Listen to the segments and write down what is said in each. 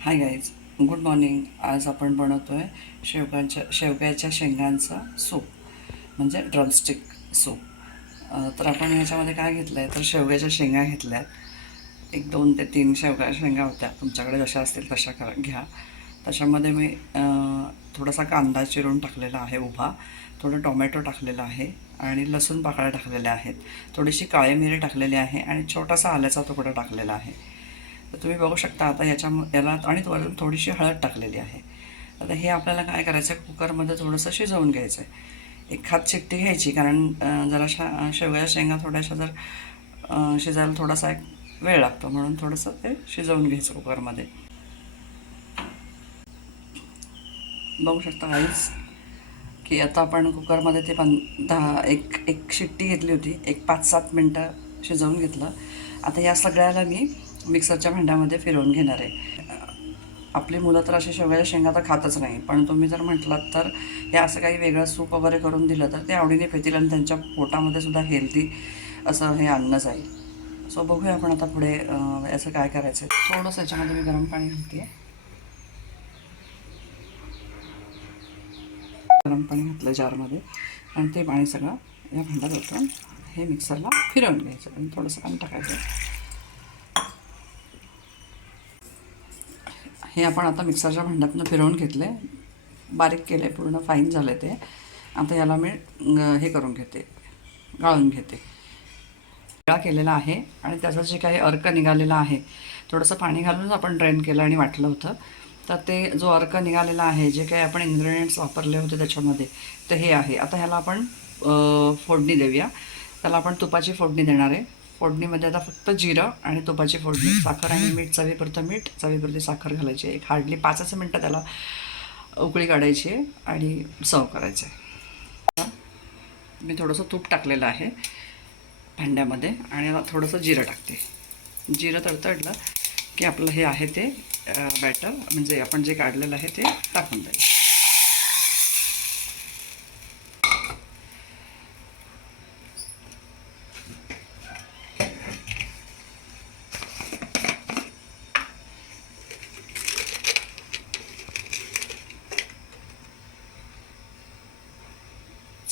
Hi guys, good morning. आज आपण बनवतो आहे शेवग्याच्या शेंगांचं सूप, म्हणजे ड्रमस्टिक सूप. तर आपण ह्याच्यामध्ये काय घेतलं आहे, तर शेवग्याच्या शेंगा घेतल्या आहेत. 1 2 ते 3 शेवग्याच्या शेंगा होत्या, तुमच्याकडे जशा असतील तशा घ्या. त्याच्यामध्ये मी थोडासा कांदा चिरून टाकलेला आहे उभा, थोडं टोमॅटो टाकलेला आहे आणि लसूण पाकळ्या टाकलेल्या आहेत, थोडीशी काळी मिरी टाकलेली आहे आणि छोटासा आल्याचा तुकडा टाकलेला आहे. तर तुम्ही बघू शकता आता याला आणि वरून थोडीशी हळद टाकलेली आहे. आता हे आपल्याला काय करायचं आहे, कुकरमध्ये थोडंसं शिजवून घ्यायचं आहे. 1 हात शिट्टी घ्यायची, कारण जरा शेवग्याच्या शेंगा थोड्याशा शिजायला थोडासा एक वेळ लागतो, म्हणून थोडंसं ते शिजवून घ्यायचं कुकरमध्ये. बघू शकता गाईस की आता आपण कुकरमध्ये ते 10 एक शिट्टी घेतली होती, 5-7 मिनटं शिजवून घेतलं. आता या सगळ्याला मी मिक्सरच्या भांड्यामध्ये फिरवून घेणार आहे. आपली मुलं तर अशी शेवग्याच्या शेंगा तर खातच नाही, पण तुम्ही जर म्हटलात तर हे असं काही वेगळं सूप वगैरे करून दिलं तर ते आवडीने पितील आणि त्यांच्या पोटामध्ये सुद्धा हेल्दी असं हे अन्न जाईल. सो बघूया आपण आता पुढे याचं काय करायचं आहे. थोडंसं याच्यामध्ये मी गरम पाणी घालते. गरम पाणी घातलं जारमध्ये आणि ते पाणी सगळं या भांड्यात ओतून हे मिक्सरला फिरवून घ्यायचं आणि थोडंसं पाणी टाकायचं. हे आपण आता मिक्सरच्या भांड्यातून फिरवून घेतले, बारीक केले, पूर्ण फाईन झाले ते. आता याला मी हे करून घेते, गाळून घेते. गाळा केलेला आहे आणि त्याचा जे काही अर्क निघालेला आहे, थोडंसं पाणी घालूनच आपण ड्रेन केलं आणि वाटलं होतं. तर ते जो अर्क निघालेला आहे, जे काही आपण इन्ग्रेडियंट्स वापरले होते त्याच्यामध्ये, तर हे आहे. आता ह्याला आपण फोडणी देऊया. त्याला आपण तुपाची फोडणी देणार आहे. फोडणीमध्ये आता फक्त जिरं आणि तुपाची फोडणी, साखर आणि मीठ, चवीपुरतं मीठ, चवीपुरती साखर घालायची. एक हार्डली 5 मिनटं त्याला उकळी काढायची आहे आणि सर्व करायचं आहे. मी थोडंसं तूप टाकलेलं आहे भांड्यामध्ये आणि आता थोडंसं जिरं टाकते. जिरं तडतडलं की आपलं हे आहे ते बॅटर, म्हणजे आपण जे काढलेलं आहे ते टाकून द्यायचं.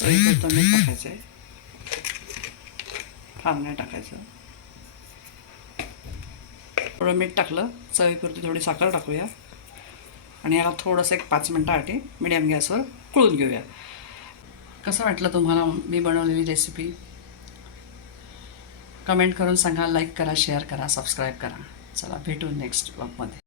चवीपुरतं मीठ टाकायचं आहे, फार नाही टाकायचं. थोडं मीठ टाकलं, चवीपुरती थोडी साखर टाकूया आणि याला थोडंसं 5 मिनटासाठी मिडियम गॅसवर उकळून घेऊया. कसं वाटलं तुम्हाला मी बनवलेली रेसिपी? कमेंट करून सांगा, लाईक करा, शेअर करा, सबस्क्राईब करा. चला, भेटू नेक्स्ट ब्लॉगमध्ये.